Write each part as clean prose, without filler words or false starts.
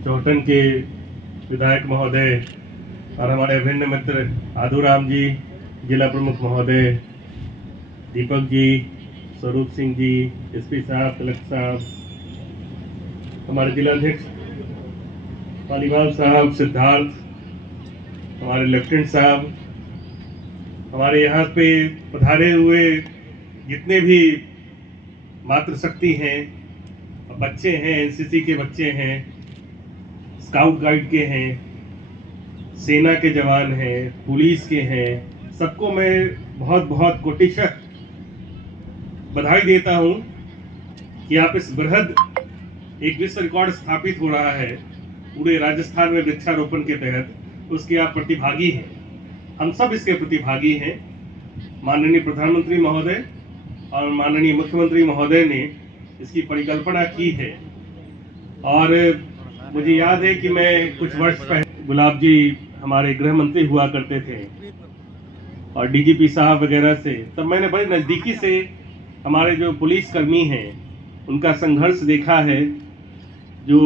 चौहटन के विधायक महोदय और हमारे अभिन्न मित्र आदूराम जी, जिला प्रमुख महोदय, दीपक जी, स्वरूप सिंह जी, एसपी साहब, कलेक्टर साहब, हमारे जिलाध्यक्ष पालीवाल साहब, सिद्धार्थ, हमारे लेफ्टिनेंट साहब, हमारे यहाँ पे पधारे हुए जितने भी मातृशक्ति हैं, बच्चे हैं, एनसीसी के बच्चे हैं, स्काउट गाइड के हैं, सेना के जवान हैं, पुलिस के हैं, सबको मैं बहुत बहुत कोटिशः बधाई देता हूं कि आप इस बृहद एक विश्व रिकॉर्ड स्थापित हो रहा है पूरे राजस्थान में वृक्षारोपण के तहत, उसके आप प्रतिभागी हैं। हम सब इसके प्रतिभागी हैं। माननीय प्रधानमंत्री महोदय और माननीय मुख्यमंत्री महोदय ने इसकी परिकल्पना की है। और मुझे याद है कि मैं कुछ वर्ष पहले गुलाब जी हमारे गृह मंत्री हुआ करते थे और डीजीपी साहब वगैरह से, तब मैंने बड़े नज़दीकी से हमारे जो पुलिसकर्मी हैं उनका संघर्ष देखा है। जो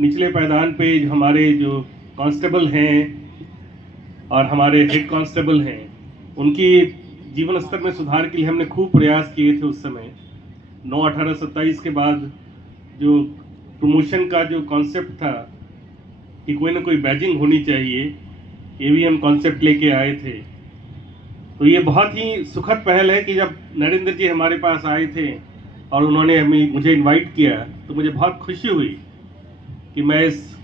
निचले पायदान पे जो हमारे जो कांस्टेबल हैं और हमारे हेड कांस्टेबल हैं, उनकी जीवन स्तर में सुधार के लिए हमने खूब प्रयास किए थे। उस समय 9/18/27 के बाद जो प्रमोशन का जो कॉन्सेप्ट था कि कोई ना कोई बैजिंग होनी चाहिए, ये भी हम कॉन्सेप्ट लेके आए थे। तो ये बहुत ही सुखद पहल है कि जब नरेंद्र जी हमारे पास आए थे और उन्होंने मुझे इनवाइट किया, तो मुझे बहुत खुशी हुई कि मैं इस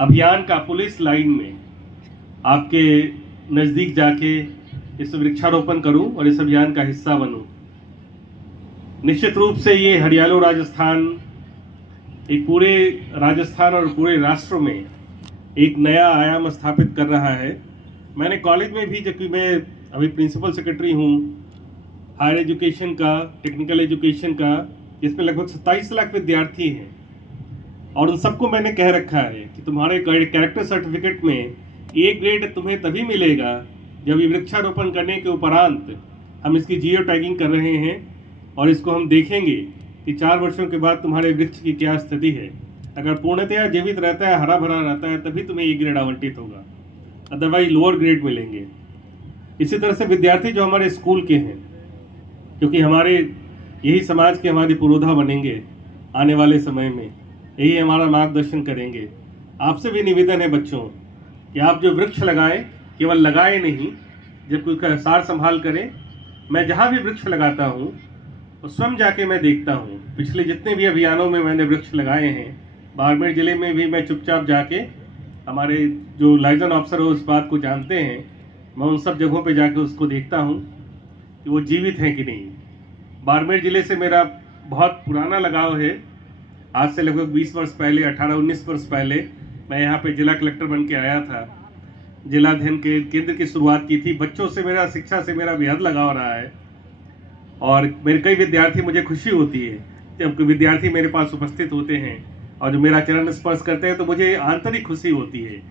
अभियान का पुलिस लाइन में आपके नज़दीक जाके इस वृक्षारोपण करूं और इस अभियान का हिस्सा बनूं। निश्चित रूप से ये हरियाणा राजस्थान एक पूरे राजस्थान और पूरे राष्ट्र में एक नया आयाम स्थापित कर रहा है। मैंने कॉलेज में भी, जबकि मैं अभी प्रिंसिपल सेक्रेटरी हूँ हायर एजुकेशन का, टेक्निकल एजुकेशन का, जिसमें लगभग 27 लाख विद्यार्थी हैं, और उन सबको मैंने कह रखा है कि तुम्हारे कैरेक्टर सर्टिफिकेट में ए ग्रेड तुम्हें तभी मिलेगा जब ये वृक्षारोपण करने के उपरांत हम इसकी जियो टैगिंग कर रहे हैं और इसको हम देखेंगे कि 4 वर्षों के बाद तुम्हारे वृक्ष की क्या स्थिति है। अगर पूर्णतया जीवित रहता है, हरा भरा रहता है, तभी तुम्हें ए ग्रेड आवंटित होगा, अदरवाइज लोअर ग्रेड मिलेंगे। इसी तरह से विद्यार्थी जो हमारे स्कूल के हैं, क्योंकि हमारे यही समाज के हमारे पुरोधा बनेंगे आने वाले समय में, यही हमारा मार्गदर्शन करेंगे। आपसे भी निवेदन है बच्चों कि आप जो वृक्ष लगाएं, केवल लगाएं नहीं, जब उसका सार संभाल करें। मैं जहाँ भी वृक्ष लगाता हूँ तो स्वयं जाके मैं देखता हूँ। पिछले जितने भी अभियानों में मैंने वृक्ष लगाए हैं, बाड़मेर जिले में भी मैं चुपचाप जाके, हमारे जो लाइजन ऑफिसर हो उस बात को जानते हैं, मैं उन सब जगहों पे जाके उसको देखता हूँ कि वो जीवित हैं कि नहीं। बाड़मेर जिले से मेरा बहुत पुराना लगाव है। आज से लगभग 20 वर्ष पहले, 18-19 वर्ष पहले मैं यहाँ पे जिला कलेक्टर बन के आया था। जिला अध्ययन के केंद्र की शुरुआत की थी। बच्चों से मेरा, शिक्षा से मेरा बेहद लगाव रहा है और मेरे कई विद्यार्थी, मुझे खुशी होती है जब विद्यार्थी मेरे पास उपस्थित होते हैं और जो मेरा चरण स्पर्श करते हैं, तो मुझे आंतरिक खुशी होती है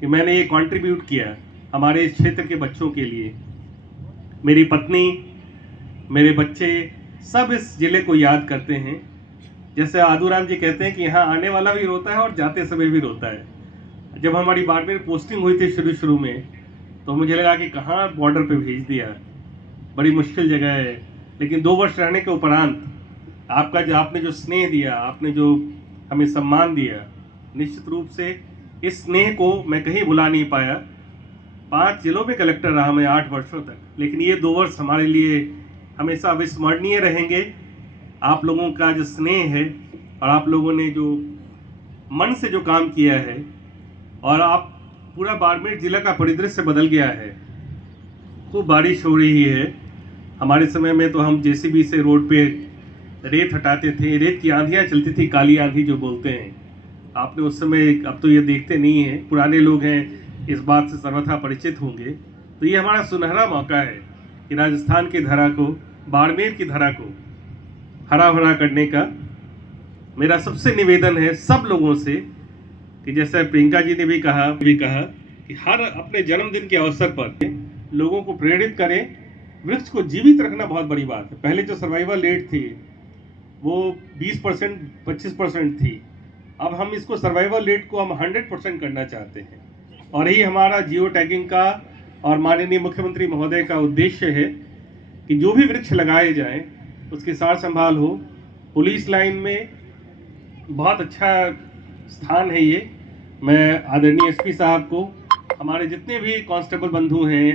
कि मैंने ये कंट्रीब्यूट किया हमारे इस क्षेत्र के बच्चों के लिए। मेरी पत्नी, मेरे बच्चे सब इस जिले को याद करते हैं। जैसे आदूराम जी कहते हैं कि यहाँ आने वाला भी रोता है और जाते समय भी रोता है। जब हमारी बाड़मेर पोस्टिंग हुई थी शुरू में, तो मुझे लगा कि कहाँ बॉर्डर पे भेज दिया, बड़ी मुश्किल जगह है। लेकिन 2 वर्ष रहने के उपरांत आपने जो स्नेह दिया, आपने जो हमें सम्मान दिया, निश्चित रूप से इस स्नेह को मैं कहीं भुला नहीं पाया। 5 जिलों में कलेक्टर रहा मैं 8 वर्षों तक, लेकिन ये 2 वर्ष हमारे लिए हमेशा अविस्मरणीय रहेंगे। आप लोगों का जो स्नेह है और आप लोगों ने जो मन से जो काम किया है, और आप पूरा बाड़मेर जिला का परिदृश्य बदल गया है। खूब बारिश हो रही है। हमारे समय में तो हम जेसीबी से रोड पे रेत हटाते थे, रेत की आंधियाँ चलती थी, काली आंधी जो बोलते हैं। आपने उस समय, अब तो ये देखते नहीं हैं, पुराने लोग हैं, इस बात से सर्वथा परिचित होंगे। तो ये हमारा सुनहरा मौका है कि राजस्थान की धरा को, बाड़मेर की धरा को हरा भरा करने का। मेरा सबसे निवेदन है सब लोगों से कि जैसे प्रियंका जी ने भी कहा कि हर अपने जन्मदिन के अवसर पर लोगों को प्रेरित करें। वृक्ष को जीवित रखना बहुत बड़ी बात है। पहले जो सर्वाइवल रेट थी वो 20% 25% थी, अब हम इसको सर्वाइवल रेट को हम 100% करना चाहते हैं, और यही हमारा जियो टैगिंग का और माननीय मुख्यमंत्री महोदय का उद्देश्य है कि जो भी वृक्ष लगाए जाएं उसकी सार संभाल हो। पुलिस लाइन में बहुत अच्छा स्थान है ये। मैं आदरणीय एसपी साहब को, हमारे जितने भी कांस्टेबल बंधु हैं,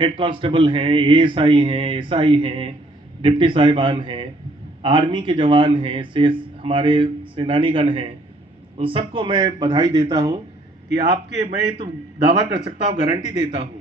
हेड कांस्टेबल हैं, एएसआई हैं, एसआई हैं, डिप्टी साहिबान हैं, आर्मी के जवान हैं, हमारे सेनानीगण हैं, उन सबको मैं बधाई देता हूं कि आपके, मैं तो दावा कर सकता हूं, गारंटी देता हूं